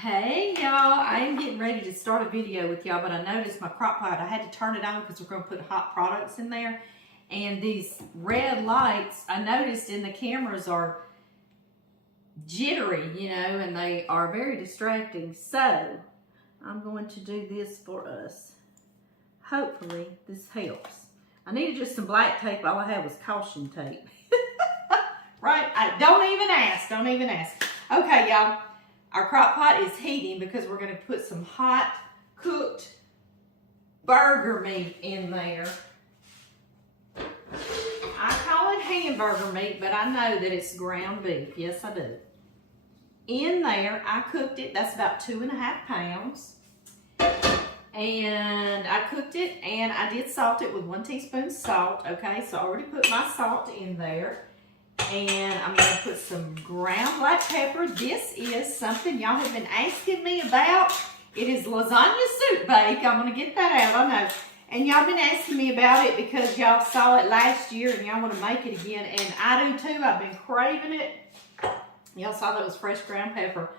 Hey y'all, I am getting ready to start a video with y'all, but I noticed my crock pot, I had to turn it on because we're going to put hot products in there. And these red lights, I noticed in the cameras are jittery, you know, and they are very distracting. So, I'm going to do this for us. Hopefully, this helps. I needed just some black tape. All I had was caution tape. Right? Don't even ask. Don't even ask. Okay, y'all. Our crock pot is heating because we're going to put some hot cooked burger meat in there. I call it hamburger meat, but I know that it's ground beef. Yes, I do. In there, I cooked it. That's about 2.5 pounds. And I cooked it, and I did salt it with 1 teaspoon salt. Okay, so I already put my salt in there. And I'm going to put some ground black pepper. This is something y'all have been asking me about. It is lasagna soup bake. I'm going to get that out, I know. And y'all been asking me about it because y'all saw it last year and y'all want to make it again. And I do too. I've been craving it. Y'all saw that was fresh ground pepper.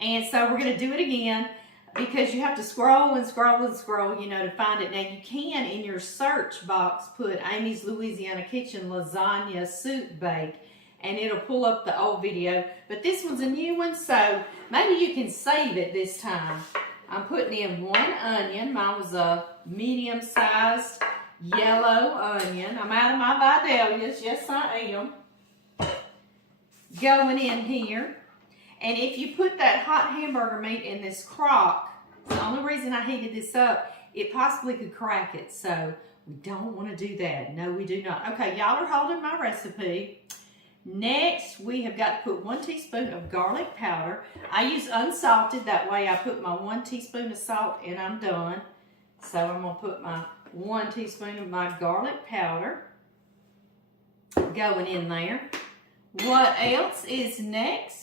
And so we're going to do it again because you have to scroll and scroll and scroll, you know, to find it. Now you can, in your search box, put Amy's Louisiana Kitchen lasagna soup bake, and it'll pull up the old video. But this one's a new one, so maybe you can save it this time. I'm putting in 1 onion. Mine was a medium-sized yellow onion. I'm out of my Vidalias. Yes, I am. Going in here. And if you put that hot hamburger meat in this crock, the only reason I heated this up, it possibly could crack it. So we don't want to do that. No, we do not. Okay, y'all are holding my recipe. Next, we have got to put 1 teaspoon of garlic powder. I use unsalted. That way I put my 1 teaspoon of salt and I'm done. So I'm going to put my 1 teaspoon of my garlic powder going in there. What else is next?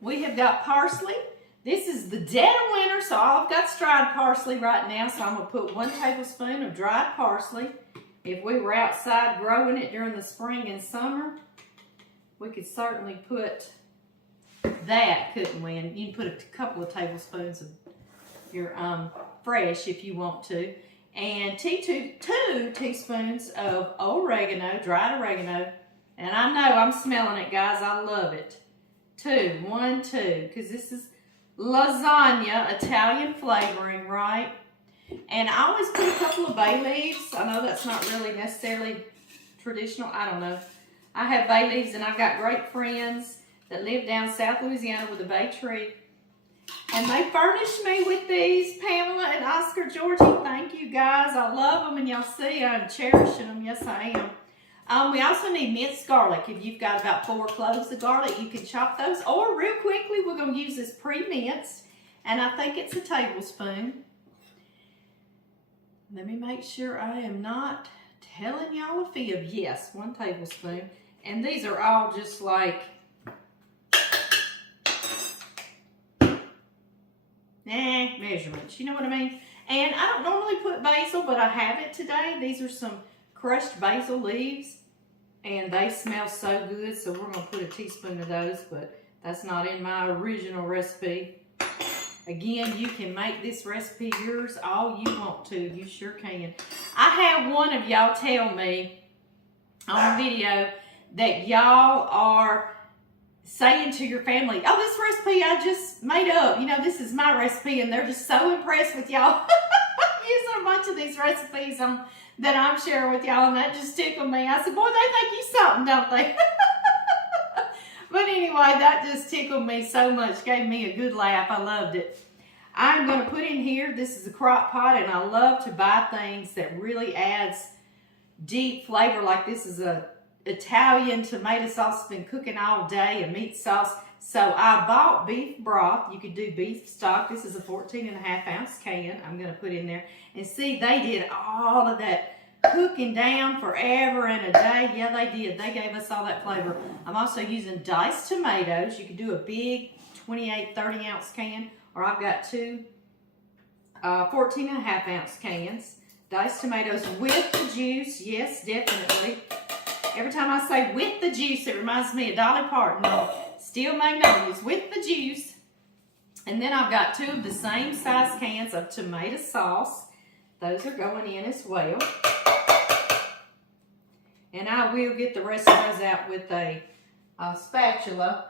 We have got parsley. This is the dead of winter, so I've got dried parsley right now, so I'm going to put 1 tablespoon of dried parsley. If we were outside growing it during the spring and summer, we could certainly put that, couldn't we? And you can put a couple of tablespoons of your fresh if you want to. And 2 teaspoons of oregano, dried oregano. And I know I'm smelling it, guys. I love it. 1, 2, because this is lasagna, Italian flavoring, right? And I always put a couple of bay leaves. I know that's not really necessarily traditional. I don't know. I have bay leaves, and I've got great friends that live down South Louisiana with a bay tree. And they furnished me with these, Pamela and Oscar Georgie. Thank you, guys. I love them, and y'all see I'm cherishing them. Yes, I am. We also need minced garlic. If you've got about 4 cloves of garlic, you can chop those. Or real quickly, we're going to use this pre-minced, and I think it's a tablespoon. Let me make sure I am not telling y'all a fib. Yes, 1 tablespoon. And these are all just like, measurements. You know what I mean? And I don't normally put basil, but I have it today. These are some crushed basil leaves, and they smell so good, so we're going to put a teaspoon of those, but that's not in my original recipe. Again, you can make this recipe yours all you want to. You sure can. I had one of y'all tell me on a video that y'all are saying to your family, oh, this recipe I just made up. You know, this is my recipe, and they're just so impressed with y'all using a bunch of these recipes that I'm sharing with y'all, and that just tickled me. I said, boy, they think you something, don't they? But anyway, that just tickled me so much, gave me a good laugh. I loved it. I'm going to put in here, this is a crock pot, and I love to buy things that really adds deep flavor, like this is a Italian tomato sauce that's been cooking all day, a meat sauce. So I bought beef broth. You could do beef stock. This is a 14.5 ounce can I'm going to put in there. And see, they did all of that cooking down forever and a day. Yeah, they did. They gave us all that flavor. I'm also using diced tomatoes. You could do a big 28, 30 ounce can, or I've got 2 14.5 ounce cans. Diced tomatoes with the juice. Yes, definitely. Every time I say with the juice, it reminds me of Dolly Parton. Steel Magnolias with the juice. And then I've got 2 of the same size cans of tomato sauce. Those are going in as well. And I will get the rest of those out with a spatula.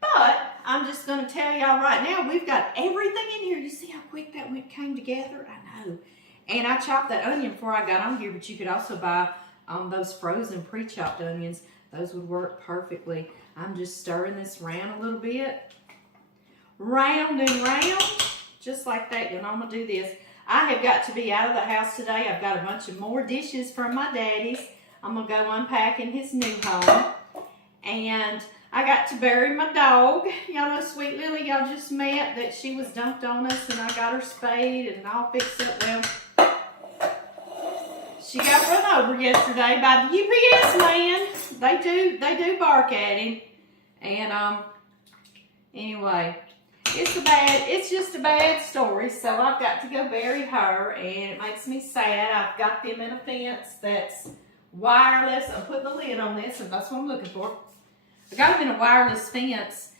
But I'm just going to tell y'all right now, we've got everything in here. You see how quick that came together? I know. And I chopped that onion before I got on here, but you could also buy those frozen pre-chopped onions. Those would work perfectly. I'm just stirring this around a little bit. Round and round, just like that. You know, I'm going to do this. I have got to be out of the house today. I've got a bunch of more dishes from my daddy's. I'm going to go unpacking his new home. And I got to bury my dog. Y'all know Sweet Lily, y'all just met, that she was dumped on us, and I got her spayed and all fixed up. Well, she got run over yesterday by the UPS man. They do bark at him. And anyway, it's just a bad story. So I've got to go bury her, and it makes me sad. I've got them in a fence that's wireless. I'm putting the lid on this, and that's what I'm looking for. I got them in a wireless fence,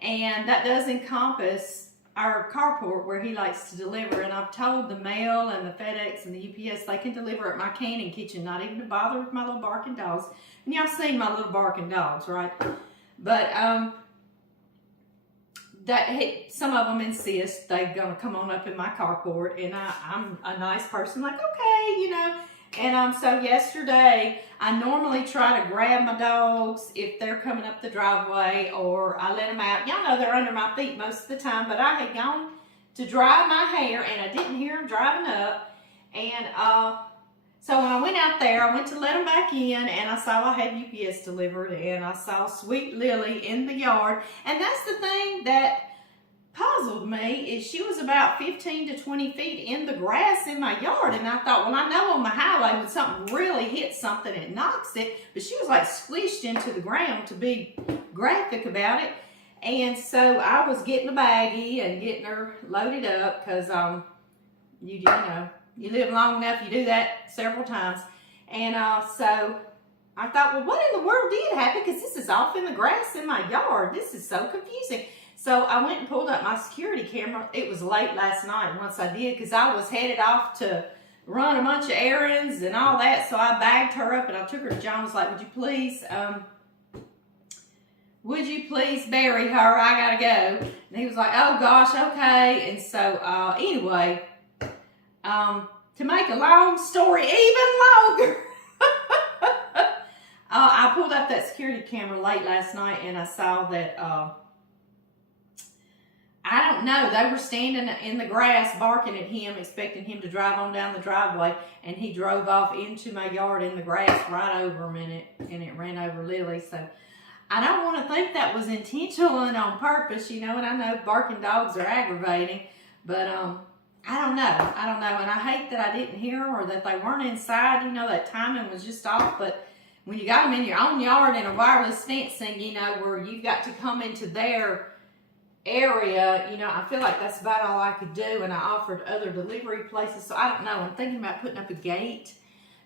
and that does encompass our carport where he likes to deliver. And I've told the mail and the FedEx and the UPS they can deliver at my canning kitchen, not even to bother with my little barking dogs. And y'all seen my little barking dogs, right? But some of them insist they're gonna come on up in my carport, and I'm a nice person, like, okay, you know. And so yesterday, I normally try to grab my dogs if they're coming up the driveway, or I let them out. Y'all know they're under my feet most of the time, but I had gone to dry my hair, and I didn't hear them driving up. And so when I went out there, I went to let them back in, and I saw I had UPS delivered, and I saw Sweet Lily in the yard. And that's the thing that puzzled me, is she was about 15 to 20 feet in the grass in my yard. And I thought, well, I know on the highway when something really hits something, it knocks it. But she was like squished into the ground, to be graphic about it. And so I was getting a baggie and getting her loaded up, because you know, you live long enough, you do that several times. And so I thought, well, what in the world did happen? Because this is off in the grass in my yard. This is so confusing. So I went and pulled up my security camera. It was late last night once I did, because I was headed off to run a bunch of errands and all that. So I bagged her up, and I took her to John. Was like, would you please bury her? I gotta go. And he was like, oh gosh, okay. And so anyway, to make a long story even longer, I pulled up that security camera late last night, and I saw that I don't know, they were standing in the grass barking at him, expecting him to drive on down the driveway, and he drove off into my yard in the grass right over him, and it ran over Lily. So I don't want to think that was intentional and on purpose, you know, and I know barking dogs are aggravating, but I don't know, and I hate that I didn't hear them, or that they weren't inside, you know, that timing was just off. But when you got them in your own yard in a wireless fencing, you know, where you've got to come into their area, you know, I feel like that's about all I could do. And I offered other delivery places, so I don't know. I'm thinking about putting up a gate,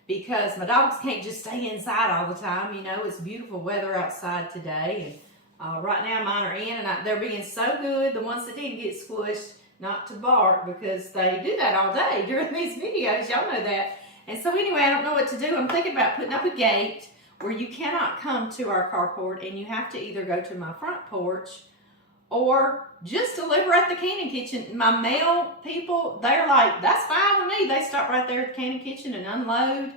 because my dogs can't just stay inside all the time. You know, it's beautiful weather outside today, and right now mine are in, and they're being so good, the ones that didn't get squished, not to bark, because they do that all day during these videos. Y'all know that. And so anyway, I don't know what to do. I'm thinking about putting up a gate where you cannot come to our carport, and you have to either go to my front porch or just deliver at the canning kitchen. My mail people, they're like, that's fine with me. They stop right there at the canning kitchen and unload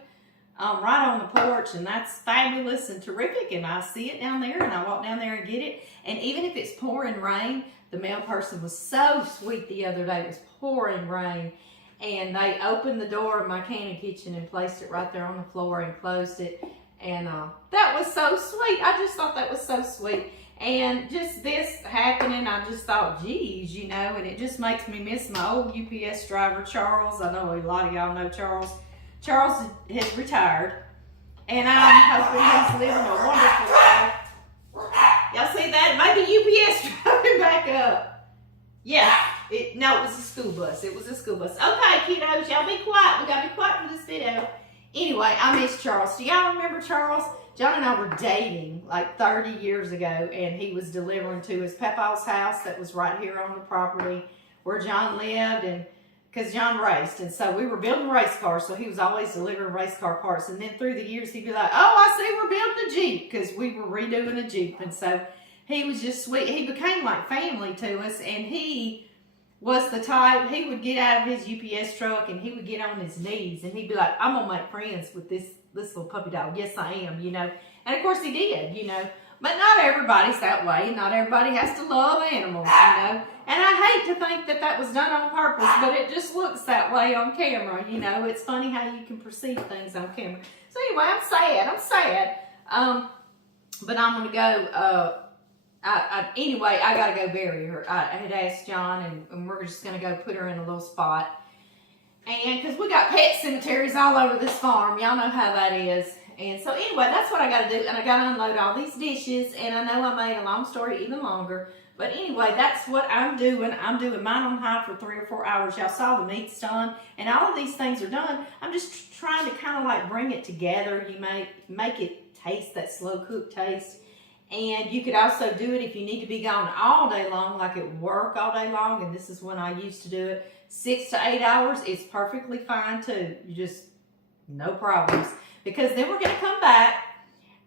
right on the porch, and that's fabulous and terrific. And I see it down there, and I walk down there and get it. And even if it's pouring rain, the mail person was so sweet the other day. It was pouring rain, and they opened the door of my canning kitchen and placed it right there on the floor and closed it. And that was so sweet. I just thought that was so sweet. And just this happening, I just thought, geez, you know, and it just makes me miss my old UPS driver, Charles. I know a lot of y'all know Charles. Charles has retired, and I'm hoping he's living a wonderful life. Y'all see that? Maybe UPS driving back up. Yeah, no, it was a school bus. It was a school bus. Okay, kiddos, y'all be quiet. We gotta be quiet for this video. Anyway, I miss Charles. Do y'all remember Charles? John and I were dating like 30 years ago, and he was delivering to his Papa's house that was right here on the property where John lived, and because John raced, and so we were building race cars, so he was always delivering race car parts. And then through the years, he'd be like, "Oh, I see we're building a Jeep," because we were redoing a Jeep. And so he was just sweet. He became like family to us, and he was the type, he would get out of his UPS truck and he would get on his knees and he'd be like, "I'm gonna make friends with this little puppy dog. Yes, I am," you know. And of course he did, you know. But not everybody's that way. Not everybody has to love animals, you know. And I hate to think that that was done on purpose, but it just looks that way on camera, you know. It's funny how you can perceive things on camera. So anyway, I'm sad. But I'm going to go, anyway, I got to go bury her. I had asked John, and we're just going to go put her in a little spot. And because we got pet cemeteries all over this farm. Y'all know how that is. And so anyway, that's what I got to do. And I got to unload all these dishes. And I know I made a long story even longer. But anyway, that's what I'm doing. I'm doing mine on high for 3 or 4 hours. Y'all saw the meat's done. And all of these things are done. I'm just trying to kind of like bring it together. You make it taste that slow cook taste. And you could also do it if you need to be gone all day long, like at work all day long. And this is when I used to do it. 6 to 8 hours is perfectly fine too. You just, no problems. Because then we're going to come back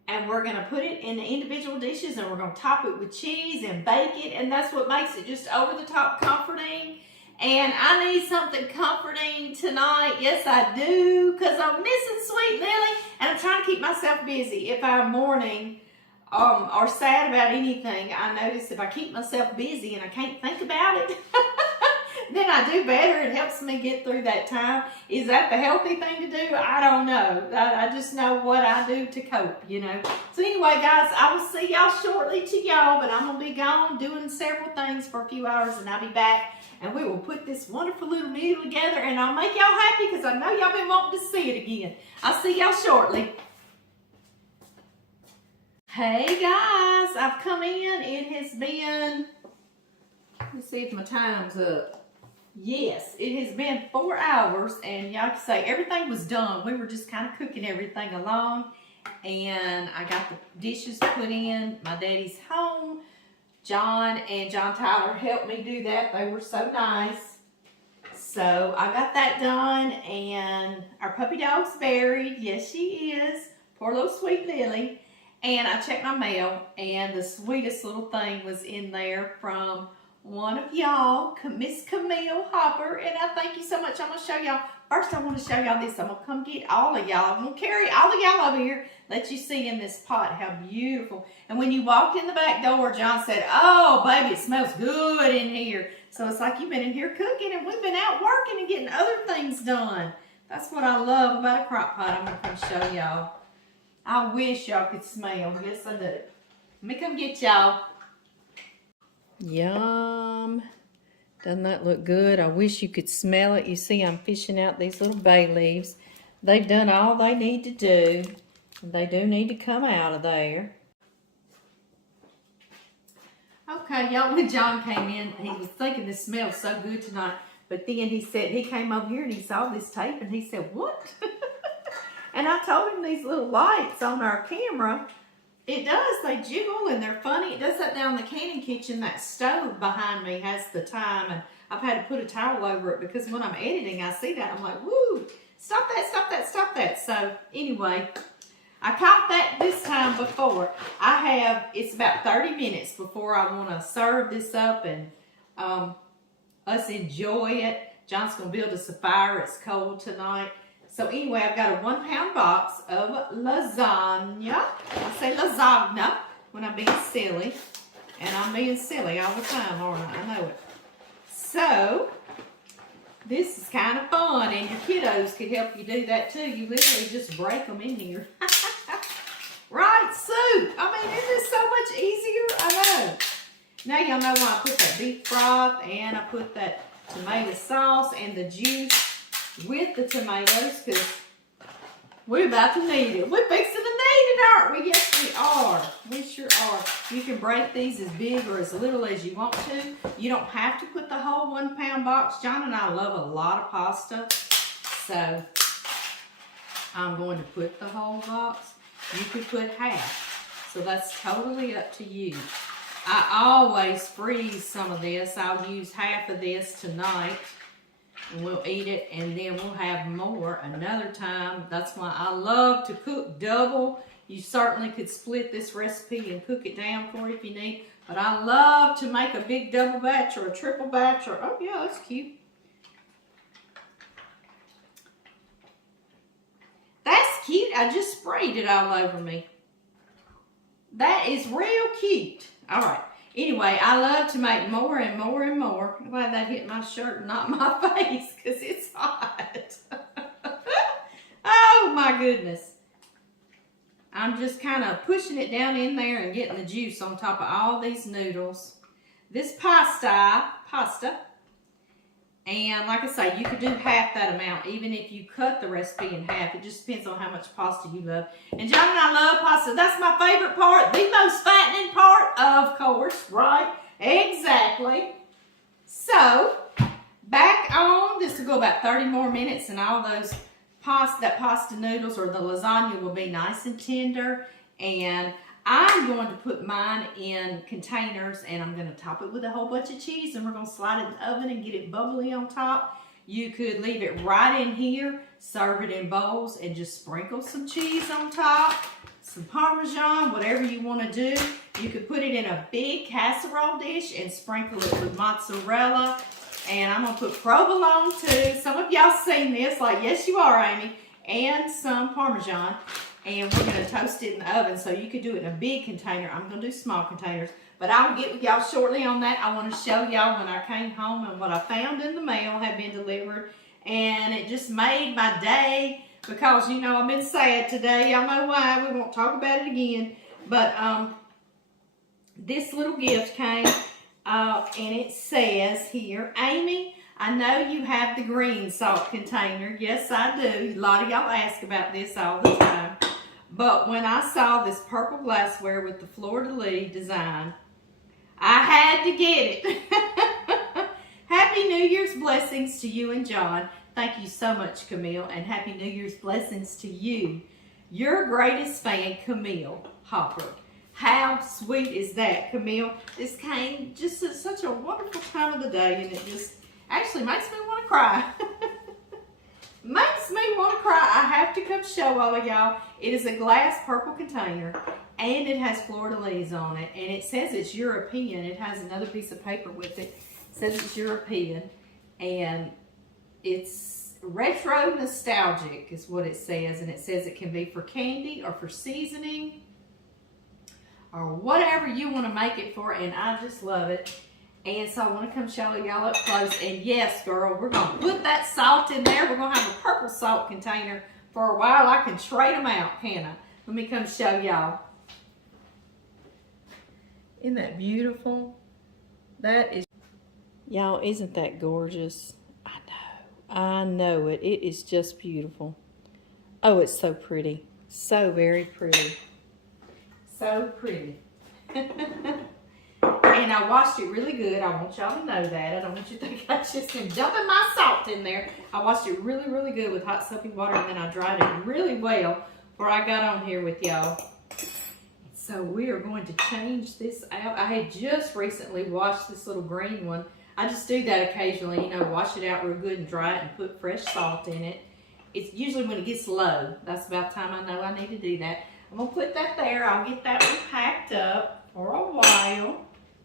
and we're going to put it in the individual dishes and we're going to top it with cheese and bake it. And that's what makes it just over the top comforting. And I need something comforting tonight. Yes, I do. Because I'm missing Sweet Lily. And I'm trying to keep myself busy. If I'm mourning or sad about anything, I notice if I keep myself busy and I can't think about it, then I do better. It helps me get through that time. Is that the healthy thing to do? I don't know. I just know what I do to cope, you know. So anyway, guys, I will see y'all shortly to y'all, but I'm going to be gone doing several things for a few hours, and I'll be back, and we will put this wonderful little meal together, and I'll make y'all happy because I know y'all been wanting to see it again. I'll see y'all shortly. Hey, guys, I've come in. It has been, let's see if my time's up. Yes, it has been 4 hours, and y'all can say everything was done. We were just kind of cooking everything along, and I got the dishes put in. My daddy's home. John and John Tyler helped me do that. They were so nice. So I got that done, and our puppy dog's buried. Yes, she is. Poor little Sweet Lily. And I checked my mail, and the sweetest little thing was in there from one of y'all, Miss Camille Hopper, and I thank you so much. I'm going to show y'all. First, I want to show y'all this. I'm going to come get all of y'all. I'm going to carry all of y'all over here, let you see in this pot how beautiful. And when you walked in the back door, John said, "Oh, baby, it smells good in here." So it's like you've been in here cooking, and we've been out working and getting other things done. That's what I love about a crock pot. I'm going to come show y'all. I wish y'all could smell. Yes, I do. Let me come get y'all. Yum. Doesn't that look good? I wish you could smell it. You see I'm fishing out these little bay leaves. They've done all they need to do. They do need to come out of there. Okay, y'all, when John came in, he was thinking this smells so good tonight. But then he said, he came over here and he saw this tape and he said, "What?" And I told him these little lights on our camera, it does, they jiggle and they're funny. It does that down in the canning kitchen. That stove behind me has the time, and I've had to put a towel over it because when I'm editing, I see that. I'm like, "Woo, stop that, stop that, stop that." So anyway, I caught that this time before. It's about 30 minutes before I want to serve this up and us enjoy it. John's going to build us a fire. It's cold tonight. So anyway, I've got a 1 pound box of lasagna. I say lasagna when I'm being silly. And I'm being silly all the time, aren't I? I know it. So, this is kind of fun. And your kiddos could help you do that too. You literally just break them in here. Right, soup. I mean, isn't this so much easier? I know. Now y'all know why I put that beef broth and I put that tomato sauce and the juice with the tomatoes, because we're about to need it. We're fixing to need it, aren't we? Yes, we are. We sure are. You can break these as big or as little as you want to. You don't have to put the whole 1 pound box. John and I love a lot of pasta, so I'm going to put the whole box. You could put half. So that's totally up to you. I always freeze some of this. I'll use half of this tonight. And we'll eat it, and then we'll have more another time. That's why I love to cook double. You certainly could split this recipe and cook it down for it if you need. But I love to make a big double batch or a triple batch or, oh yeah, that's cute. That's cute. I just sprayed it all over me. That is real cute. All right. Anyway, I love to make more and more and more. I'm glad that hit my shirt and not my face because it's hot. Oh my goodness. I'm just kind of pushing it down in there and getting the juice on top of all these noodles. This pasta. And like I say, you could do half that amount, even if you cut the recipe in half. It just depends on how much pasta you love. And John and I love pasta. That's my favorite part, the most fattening part, of course, right? Exactly. So, back on, this will go about 30 more minutes, and all those pasta noodles or the lasagna will be nice and tender. And I'm going to put mine in containers, and I'm going to top it with a whole bunch of cheese, and we're going to slide it in the oven and get it bubbly on top. You could leave it right in here, serve it in bowls, and just sprinkle some cheese on top, some Parmesan, whatever you want to do. You could put it in a big casserole dish and sprinkle it with mozzarella. And I'm going to put provolone too. Some of y'all seen this, like, yes you are, Amy, and some Parmesan. And we're going to toast it in the oven, so you could do it in a big container. I'm going to do small containers. But I'll get with y'all shortly on that. I want to show y'all when I came home and what I found in the mail had been delivered. And it just made my day because, you know, I've been sad today. Y'all know why. We won't talk about it again. But this little gift came, and it says here, Amy, I know you have the green salt container. Yes, I do. A lot of y'all ask about this all the time. But when I saw this purple glassware with the fleur-de-lis design, I had to get it. Happy New Year's blessings to you and John. Thank you so much, Camille. And Happy New Year's blessings to you. Your greatest fan, Camille Hopper. How sweet is that, Camille? This came just at such a wonderful time of the day, and it just actually makes me want to cry. Makes me want to cry. I have to come show all of y'all. It is a glass purple container, and it has fleur-de-lis on it, and it says it's European. It has another piece of paper with it. It says it's European, and it's retro nostalgic is what it says, and it says it can be for candy or for seasoning or whatever you want to make it for, and I just love it. And so I want to come show y'all up close. And yes, girl, we're going to put that salt in there. We're going to have a purple salt container for a while. I can trade them out, can't I? Let me come show y'all. Isn't that beautiful? That is, y'all, isn't that gorgeous? I know it. It is just beautiful. Oh, it's so pretty. So very pretty. So pretty. And I washed it really good. I want y'all to know that. I don't want you to think I just been dumping my salt in there. I washed it really, really good with hot soapy water, and then I dried it really well before I got on here with y'all. So we are going to change this out. I had just recently washed this little green one. I just do that occasionally, you know, wash it out real good and dry it and put fresh salt in it. It's usually when it gets low. That's about the time I know I need to do that. I'm going to put that there. I'll get that one packed up for a while.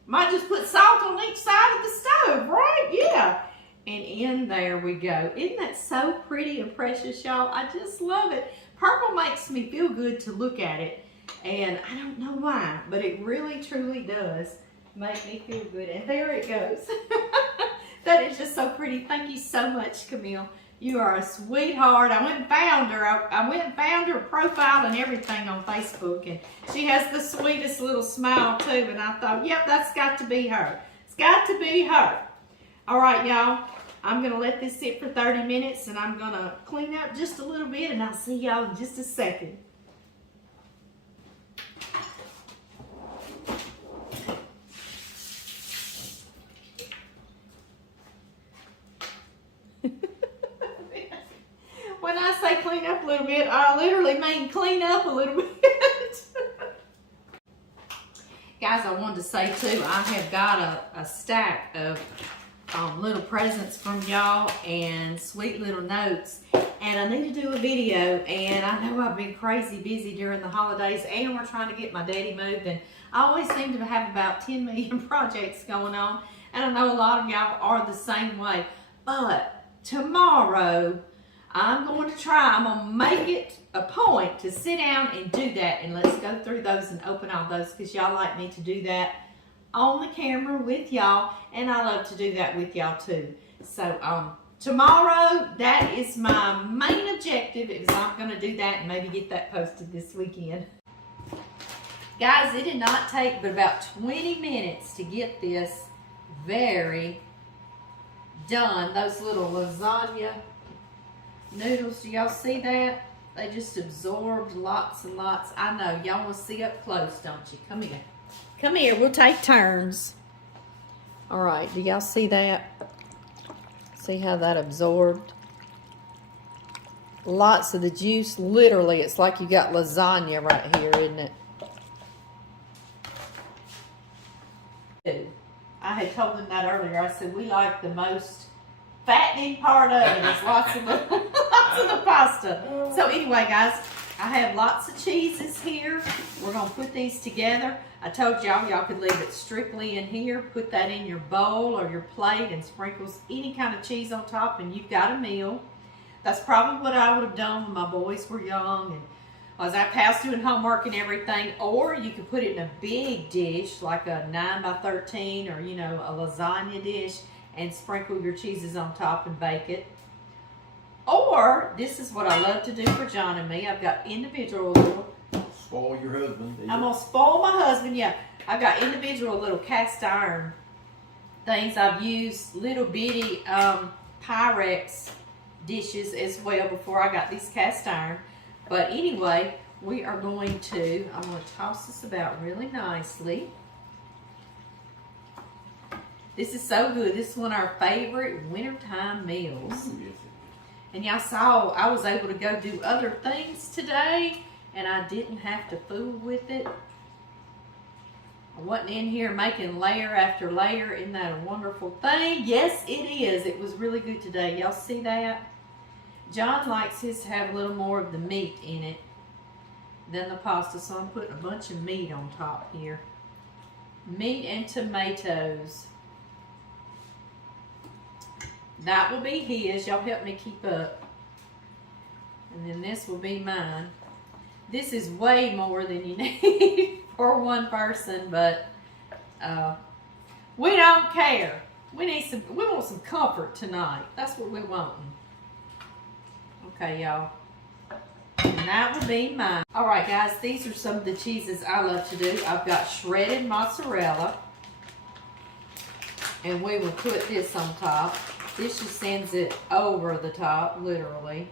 Might just put salt on each side of the stove, right? Yeah. And in there we go. Isn't that so pretty and precious, y'all? I just love it. Purple makes me feel good to look at it. And I don't know why, but it really, truly does make me feel good. And there it goes. That is just so pretty. Thank you so much, Camille. You are a sweetheart. I went and found her. I went and found her profile and everything on Facebook. And she has the sweetest little smile, too. And I thought, yep, that's got to be her. It's got to be her. All right, y'all. I'm going to let this sit for 30 minutes. And I'm going to clean up just a little bit. And I'll see y'all in just a second. When I say clean clean up a little bit. I literally mean clean up a little bit. Guys, I wanted to say too, I have got a stack of little presents from y'all and sweet little notes. And I need to do a video, and I know I've been crazy busy during the holidays, and we're trying to get my daddy moved, and I always seem to have about 10 million projects going on, and I know a lot of y'all are the same way. But tomorrow, I'm going to make it a point to sit down and do that, and let's go through those and open all those, because y'all like me to do that on the camera with y'all, and I love to do that with y'all too. So, tomorrow, that is my main objective, is I'm going to do that and maybe get that posted this weekend. Guys, it did not take but about 20 minutes to get this very done. Those little lasagna noodles, do y'all see that? They just absorbed lots and lots. I know, y'all want to see up close, don't you? Come here. Come here, we'll take turns. All right, do y'all see that? See how that absorbed? Lots of the juice. Literally, it's like you got lasagna right here, isn't it? I had told them that earlier. I said we like the most fattening part of it is lots of the pasta. So anyway, guys, I have lots of cheeses here. We're going to put these together. I told y'all could leave it strictly in here. Put that in your bowl or your plate and sprinkle any kind of cheese on top, and you've got a meal. That's probably what I would have done when my boys were young and as I passed doing homework and everything. Or you could put it in a big dish, like a 9 by 13 or, you know, a lasagna dish, and sprinkle your cheeses on top and bake it. Or, this is what I love to do for John and me. I've got individual little... Spoil your husband. I'm going to spoil my husband, yeah. I've got individual little cast iron things. I've used little bitty Pyrex dishes as well before I got these cast iron. But anyway, we are going to, I'm going to toss this about really nicely. This is so good. This is one of our favorite wintertime meals. And y'all saw I was able to go do other things today, and I didn't have to fool with it. I wasn't in here making layer after layer. Isn't that a wonderful thing? Yes, it is. It was really good today. Y'all see that? John likes his to have a little more of the meat in it than the pasta, so I'm putting a bunch of meat on top here. Meat and tomatoes. That will be his. Y'all help me keep up. And then this will be mine. This is way more than you need for one person, but we don't care. We want some comfort tonight. That's what we want. Okay, y'all. And that will be mine. All right, guys, these are some of the cheeses I love to do. I've got shredded mozzarella, and we will put this on top. This just sends it over the top, literally.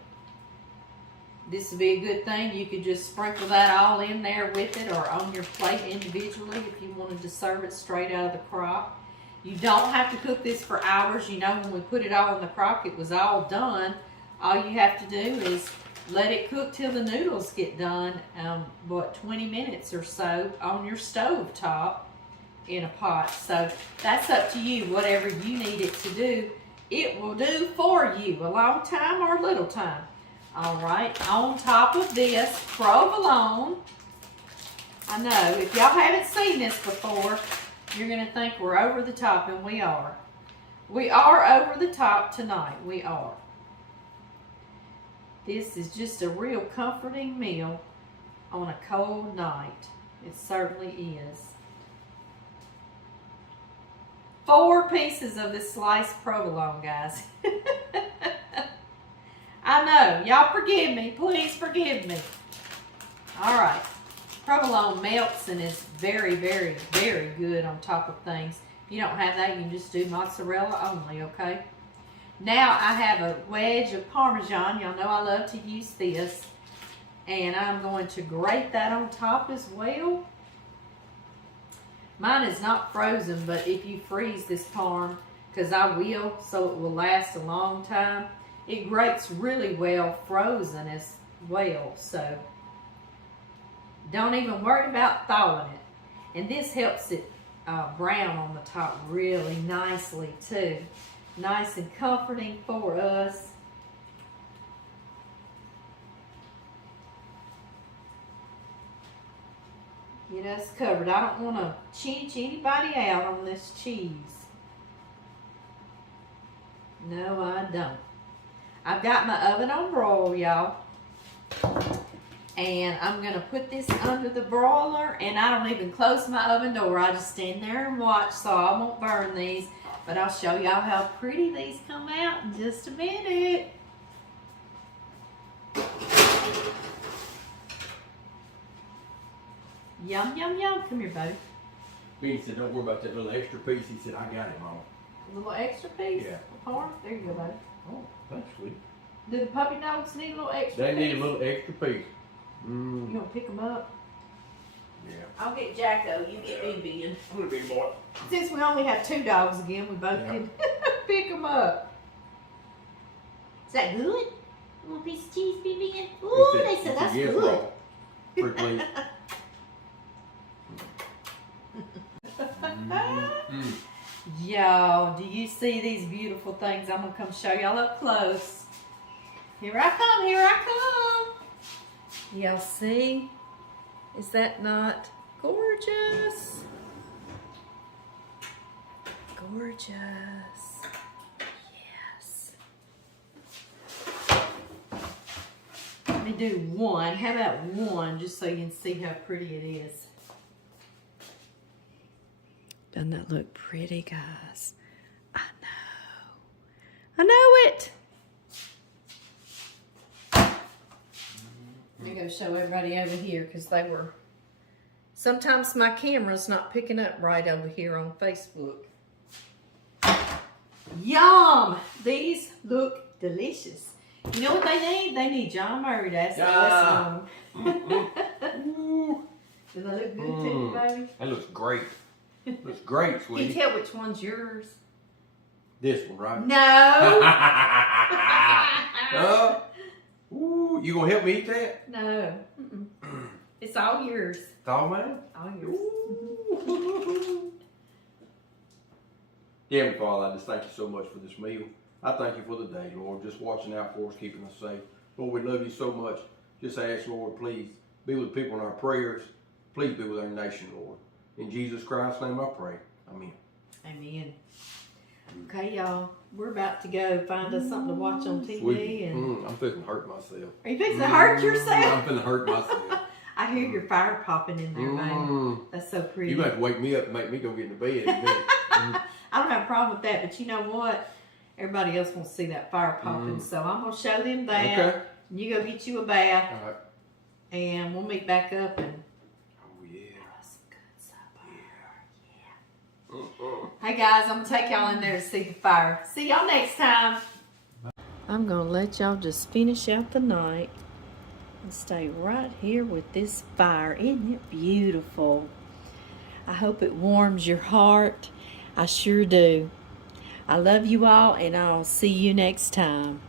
This would be a good thing. You could just sprinkle that all in there with it, or on your plate individually if you wanted to serve it straight out of the crock. You don't have to cook this for hours. You know, when we put it all in the crock, it was all done. All you have to do is let it cook till the noodles get done, 20 minutes or so on your stove top in a pot. So that's up to you, whatever you need it to do. It will do for you, a long time or a little time. All right, on top of this, provolone. I know, if y'all haven't seen this before, you're going to think we're over the top, and we are. We are over the top tonight, we are. This is just a real comforting meal on a cold night. It certainly is. 4 pieces of this sliced provolone, guys. I know. Y'all forgive me. Please forgive me. All right. Provolone melts and is very, very, very good on top of things. If you don't have that, you can just do mozzarella only, okay? Now I have a wedge of Parmesan. Y'all know I love to use this. And I'm going to grate that on top as well. Mine is not frozen, but if you freeze this parm, because I will, so it will last a long time, it grates really well frozen as well. So don't even worry about thawing it. And this helps it brown on the top really nicely too. Nice and comforting for us. Get us covered. I don't want to chinch anybody out on this cheese. No, I don't. I've got my oven on broil, y'all. And I'm going to put this under the broiler. And I don't even close my oven door. I just stand there and watch so I won't burn these. But I'll show y'all how pretty these come out in just a minute. Yum, yum, yum. Come here, baby. He said, don't worry about that little extra piece. He said, I got it, Mom. A little extra piece? Yeah. Parm? There you go, baby. Oh, that's sweet. Do the puppy dogs need a little extra They piece? need a little extra piece. You gonna pick them up? Yeah. I'll get Jacko. You get me, Ben. I'm gonna be more. Since we only have 2 dogs again, we both can pick them up. Is that good? You want a piece of cheese, Ben? Ooh, they said that's yes, good. Raw. Pretty please. Y'all, do you see these beautiful things? I'm gonna come show y'all up close. Here I come, here I come. Y'all see? Is that not gorgeous? Gorgeous. Yes. Let me do one. How about one, just so you can see how pretty it is. Doesn't that look pretty, guys? I know. I know it. I'm going to show everybody over here because they were... Sometimes my camera's not picking up right over here on Facebook. Yum! These look delicious. You know what they need? They need John Murray to ask the lesson on them. Do they look good to you, baby? That looks great. Looks great, Can you sweetie. tell which one's yours? This one, right? No. Ooh, you gonna help me eat that? No. It's all yours. Thaw man? All yours. Dear Heavenly Father, I just thank you so much for this meal. I thank you for the day, Lord, just watching out for us, keeping us safe. Lord, we love you so much. Just ask, Lord, please be with people in our prayers. Please be with our nation, Lord. In Jesus Christ's name I pray. Amen. Amen. Okay, y'all. We're about to go find us something to watch on TV. Sweet. And I'm fixing to hurt myself. Are you fixing to hurt yourself? I'm fixing to hurt myself. I hear your fire popping in there, baby. That's so pretty. You have to wake me up and make me go get in the bed in a minute. I don't have a problem with that, but you know what? Everybody else wants to see that fire popping, so I'm going to show them that. Okay. You go get you a bath, All right. and we'll meet back up and Oh, yeah. some good supper. Yeah. Hey, guys, I'm going to take y'all in there to see the fire. See y'all next time. I'm going to let y'all just finish out the night and stay right here with this fire. Isn't it beautiful? I hope it warms your heart. I sure do. I love you all, and I'll see you next time.